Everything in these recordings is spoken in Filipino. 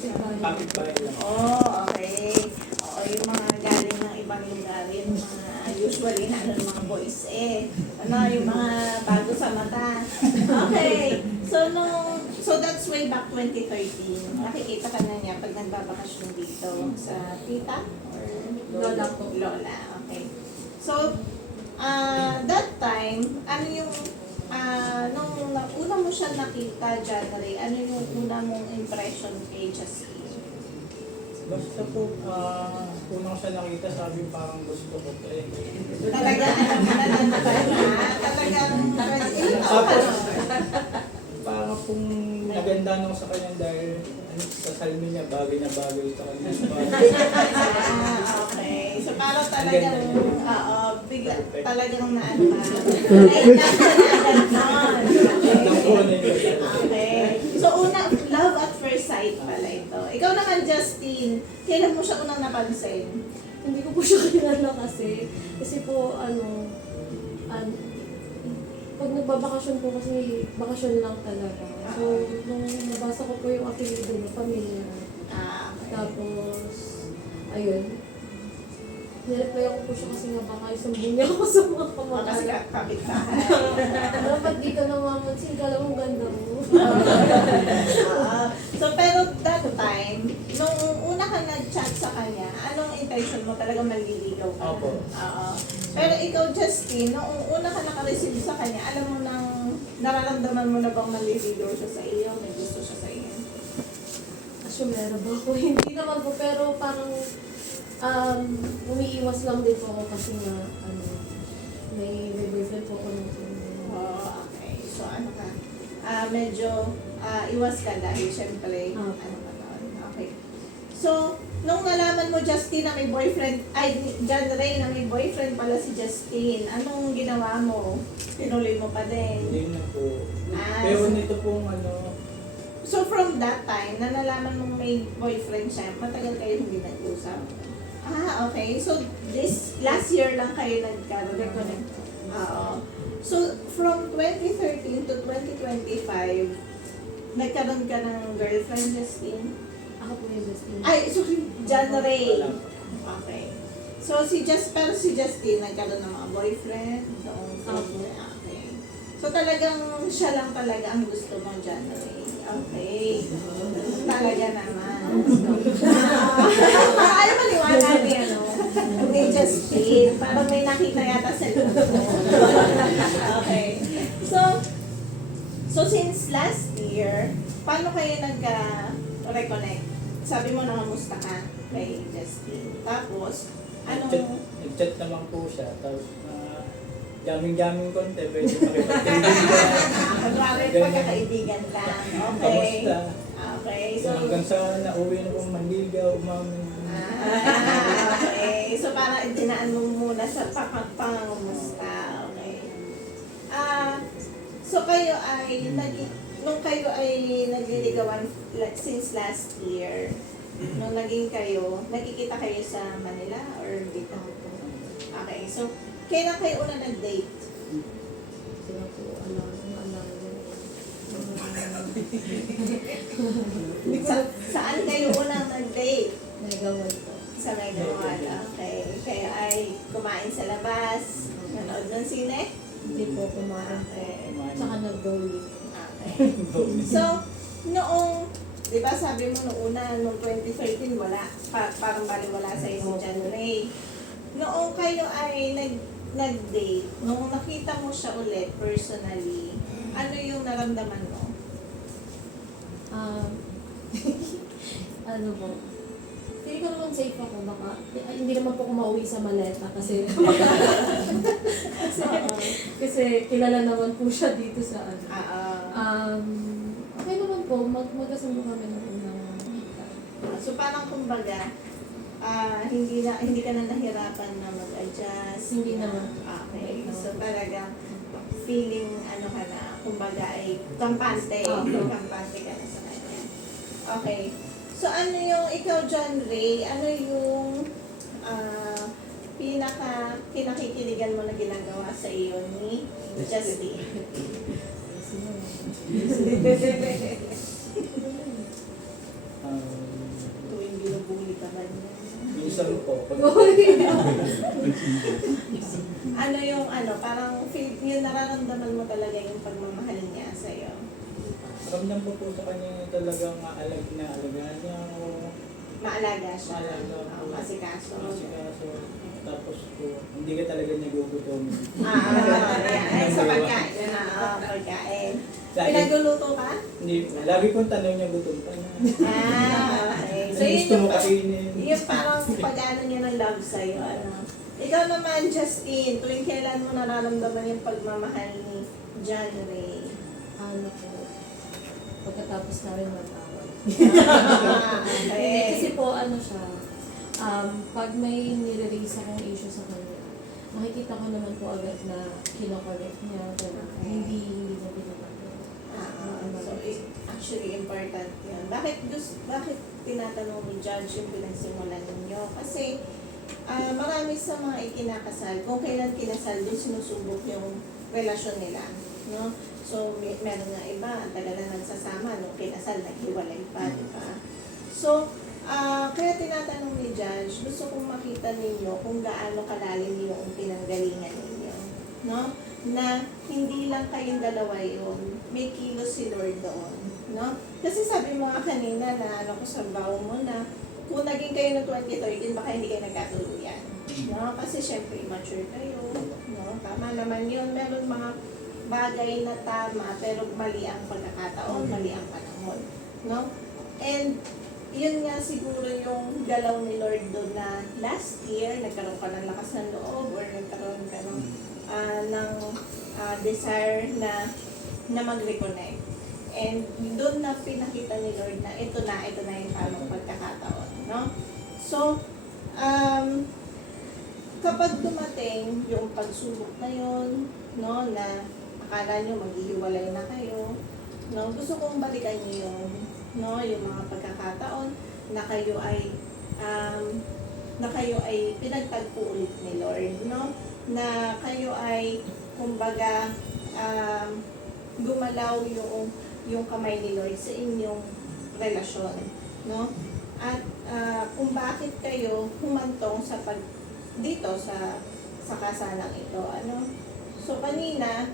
Kapit-bahay lang. Oh, okay. Oo, yung mga galing ng ibang lugar, yung mga usually na mga boys yung mga bago sa mata. Okay. So that's way back 2013. Nakikita ka na niya pag nagbabakasyon dito sa tita or Lola po. Lola. Okay. So that time, ano yung nung una mo siya nakita, January, ano yung una mong impression kay Justin? Basta po, una ko siya nakita, sabi parang gusto ko to eh. Talaga, talagang Tapos, parang kung naganda ako sa kanya dahil sa salmi niya, bagay na bagay sa kanya. okay. So parang talagang, bigla, talagang naano ka. Okay. So una, love at first sight pala ito. Ikaw naman, Justin, kailan mo siya unang napansin? Hindi ko po siya kilala kasi po pag nagbabakasyon po kasi bakasyon lang talaga. So, nung nabasa ko po yung apelido na pamilya, Okay. tapos, ayun, nireply ako po siya kasi nga baka isumbong niya ako sa mga Kasi kamag-anak. kapit-bahay. Dapat di ka namamansin, kala mo ganda mo. So, pero that time, nung una ka nag-chat sa kanya, anong intention mo? Talagang manliligaw ka? Opo. Oo. Pero ikaw, Justin, nung una ka naka-receive sa kanya, alam mo nang nararamdaman mo na bang manliligaw siya sa iyo? May gusto siya sa iyo? Asyumera ba ako? Hindi naman po, pero parang umiiwas lang din po ako kasi nga, may boyfriend po ako nung Oh, okay. So, ano ka? Medyo iwas ka dahil syempre, Okay. ano ka noon. Okay. So, nung nalaman mo, Justin, na may boyfriend, John Ray, na may boyfriend pala si Justin, anong ginawa mo? Tinuloy mo pa din? Hindi na po. Ah, Pero so- nito pong So, from that time, na nalaman mong may boyfriend siya, matagal kayo hindi nag-usap? Okay. So, this last year lang kayo nagkaroon. Oo. So, from 2013 to 2025, nagkaroon ka ng girlfriend, Justin? Ako po yung Justin. Ay, sorry, John Ray. Wala. Okay. So, pero si Justin, nagkaroon ng mga boyfriend? Okay. So, talagang siya lang talaga ang gusto mo, John Ray. Okay. Talaga naman. Ayaw maliwanag ni ni Justin. Parang may nakita yata sa Okay. So since last year, paano kayo nagka-reconnect? Sabi mo nangamusta ka kay Justin. Tapos, anong... nag-chat naman po siya. Tapos, gaming-gaming konti, pwede makipagkaibigan. Kunwari, pagkakaibigan lang. Okay. Kamusta? Okay. So, hanggang sa nauwi na pong manligaw, umamin. Okay. So, parang dinaan mo muna sa pangangamusta. Okay. So, kayo ay, nung kayo ay nagliligawan since last year, nung naging kayo, nakikita kayo sa Manila or dito? Okay. So, kailan kayo una nag-date? Sila po, Saan kayo unang nag-date? nagawan po. Sa Megawan. Okay. Kayo ay kumain sa labas, nanood ng sine? Hindi po kumain po. Okay. Tsaka nag-bowling. Okay. So, noong, di ba sabi mo noong una, noong 2013, wala. Parang baliwala sa si John Ray. Noong kayo ay nag-date, noong nakita mo siya ulit personally, ano yung naramdaman mo? Ano po? Hindi ko naman safe ako. Baka, hindi naman po ako mauwi sa maleta kasi kasi kilala naman po siya dito sa ano. Okay naman po, magkasundo kami ng unang kita. So parang kumbaga, hindi ka na nahirapan na mag-adjust. Hindi naman. Okay. So talagang feeling ano ka na, kumbaga ay kampante. Oo. Kampante ka na sa kanya. Okay. So ano yung, ikaw John Ray, ano yung kinakikiligan mo na ginagawa sa iyo ni Justin? ganyan. Minsan po. Ano yung parang feel, yung nararamdaman mo talaga yung pagmamahal niya sa'yo. Ramdam ko po sa kanya talagang alagaan niya ako. Maalaga siya. Maalaga po. Masikaso. Masikaso. Tapos po, hindi ka talaga nagugutom. Ay, sa pagkain. Pagkain. Pinagluluto ka? Hindi po. Lagi kong tanong niya gutom ka na. Okay. So, Ano yun gusto mo yung, kainin? yung parang pag-ano niya ng love sa'yo. Ikaw naman, Justin, tuwing kailan mo nararamdaman yung pagmamahal ni John Ray? Ano po, pagkatapos namin mag-away. Hindi, Okay. kasi po ano siya, pag may nire-raise akong issue sa kanya, makikita ko naman po agad na kinokorrect niya, pero hindi niya pinapagawa. So, actually, important yun. Bakit tinatanong ni Judge yung pinagsimulan ninyo? Kasi, marami sa mga ikinakasal, kung kailan kinasal, doon sinusubok yung relasyon nila. No? So, meron nga iba, ang tagal na nagsasama, nung kinasal, naghiwalay pa, di ba? So, kaya tinatanong ni Judge, gusto kong makita ninyo kung gaano kalalim yung pinanggalingan ninyo. No? Na hindi lang kayong dalawa yun, may kilos si Lord doon. No? Kasi sabi mo nga kanina na ko sa bawo mo na kung naging kayo ng 2013, baka hindi kayo nagkatuluyan. No? Kasi syempre, immature kayo. No? Tama naman yun. Meron mga bagay na tama, pero mali ang pagkakataon, mali ang panahon. No? And yun nga siguro yung galaw ni Lord doon na last year, nagkaroon ka ng lakas ng loob or nagkaroon ka ng desire na mag-reconnect. And doon na pinakita ni Lord na ito na yung tamang pagkakataon. No? So, kapag dumating yung pagsubok na yun, no, na akala nyo maghihiwalay na kayo, no, gusto kong balikan nyo yung, no, yung mga pagkakataon na kayo ay pinagtagpo ulit ni Lord, no, na kayo ay kumbaga gumalaw yung kamay ni Lord sa inyong relasyon, no, at kung bakit kayo humantong dito sa kasalang ito, so kanina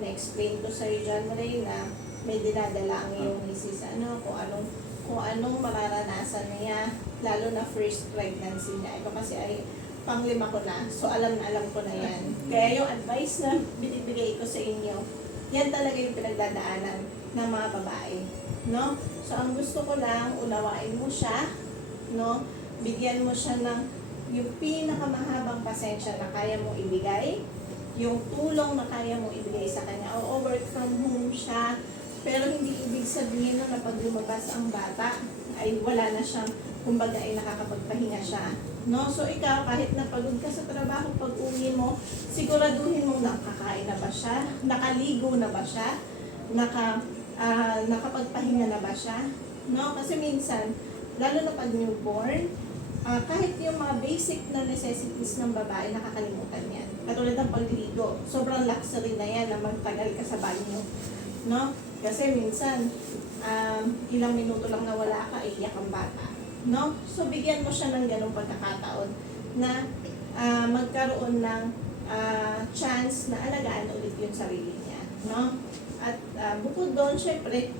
na-explain ko sa iyo, John Ray, na may dinadala ang iyong misis, kung anong mararanasan niya, lalo na first pregnancy niya. Ito kasi ay pang-5 ko na, so alam ko na yan. Kaya yung advice na binibigay ko sa inyo, yan talaga yung pinagdadaanan ng mga babae, no? So ang gusto ko lang, unawain mo siya, no? Bigyan mo siya ng yung pinakamahabang pasensya na kaya mo ibigay, yung tulong na kaya mo ibigay sa kanya. O work from home siya, pero hindi ibig sabihin na pag lumabas ang bata, ay wala na siyang, kumbaga ay nakakapagpahinga siya. No? So ikaw, kahit napagod ka sa trabaho, pag uwi mo, siguraduhin mo nakakain na ba siya, nakaligo na ba siya, nakapagpahinga na ba siya. No? Kasi minsan, lalo na pag newborn, kahit yung mga basic na necessities ng babae, nakakalimutan yan. Katulad ng pagligo, sobrang luxury na yan na magtagal ka sa banyo. No? Kasi minsan, ilang minuto lang na wala ka, iiyak ang bata. No? So, bigyan mo siya ng ganong pagkakataon na magkaroon ng chance na alagaan ulit yung sarili niya. No? At bukod doon, syempre,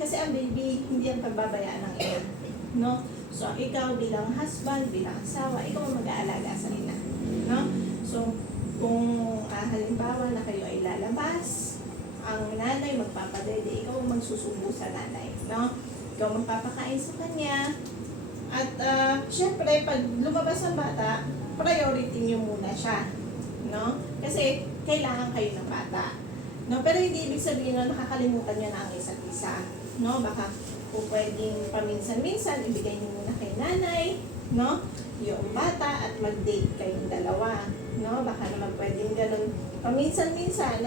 kasi ang baby, hindi ang pagbabayaan ng ina. No? So, ikaw bilang husband, bilang asawa, ikaw ang mag-aalaga sa ina. No? So, kung halimbawa na kayo ay lalabas, ang nanay magpapadede, ikaw ang magsusubo sa nanay. No? Ikaw magpapakain sa kanya. At syempre, pag lumabas ang bata, priority niyo muna siya. No? Kasi kailangan kayo ng bata. No? Pero hindi ibig sabihin na nakakalimutan niyo na ang isa't isa. No? Baka kung pwedeng paminsan-minsan, ibigay niyo muna kay nanay, no? Yung bata at mag-date kayong dalawa. No? Baka naman pwedeng ganun paminsan-minsan,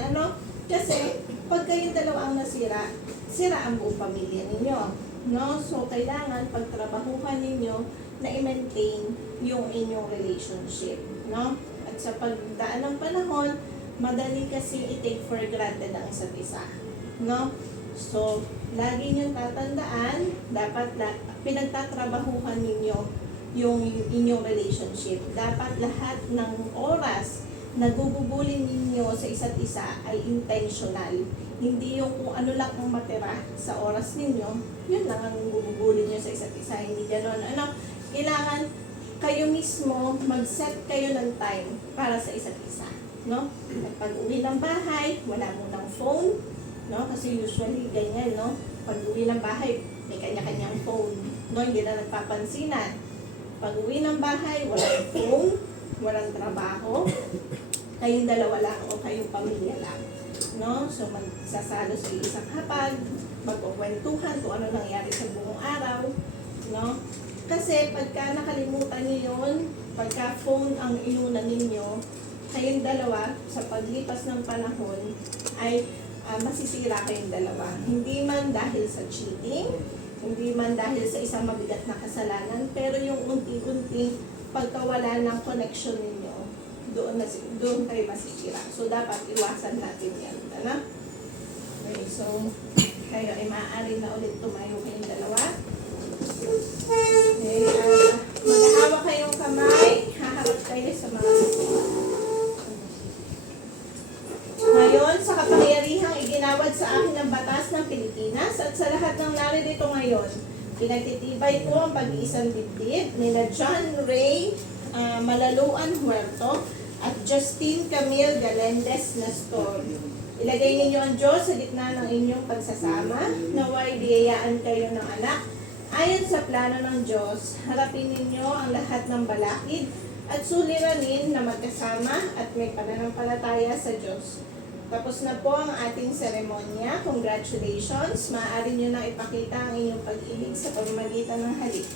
Kasi pag kayong dalawa ang nasira, sira ang buong pamilya ninyo. No? So, kailangan pagtrabahuhan ninyo na i-maintain yung inyong relationship. No? At sa pagdaan ng panahon, madali kasi i-take for granted ang isa't isa. No? So, lagi niyong tatandaan, dapat pinagtatrabahuhan ninyo yung inyong relationship. Dapat lahat ng oras na gugugulin ninyo sa isa't isa ay intentional. Hindi yung kung ano lang ang matira sa oras ninyo, yun lang ang gugugulin nyo sa isa't isa. Hindi gano'n. Kailangan kayo mismo mag-set kayo ng time para sa isa't isa. No? At pag uwi ng bahay, wala munang phone. No? Kasi usually ganyan, no? Pag uwi ng bahay, may kanya-kanyang phone. No? Hindi na nagpapansinan. Pag uwi ng bahay, walang phone, walang trabaho. Kayong dalawa lang o kayong pamilya lang. No? So magsasalo sa isang hapag, magkukwentuhan kung ano nangyari sa buong araw. No? Kasi pagka nakalimutan niyo yun, pagka phone ang inuna ninyo, kayong dalawa sa paglipas ng panahon ay masisira kayong dalawa. Hindi man dahil sa cheating, hindi man dahil sa isang mabigat na kasalanan, pero yung unti-unting pagkawala ng connection ninyo, doon kayo masisira. So, dapat iwasan natin yan. Ano? Okay, so, kayo ay maaari na ulit tumayo kayong dalawa. Okay, mag-aawa kayong kamay, haharap kayo sa mga ngayon, sa kapangyarihang iginawad sa akin ng batas ng Pilipinas at sa lahat ng naririto ngayon, pinagtitibay ko ang pag-iisang dibdib nila John Ray Malaluan Huerto at Justine Camille Galendez Nastor. Ilagay ninyo ang Diyos sa gitna ng inyong pagsasama, naway biyayaan kayo ng anak. Ayon sa plano ng Diyos, harapin ninyo ang lahat ng balakid at suliranin na magkasama at may pananampalataya sa Diyos. Tapos na po ang ating seremonya. Congratulations! Maaari nyo na ipakita ang inyong pag-ibig sa pamamagitan ng halik.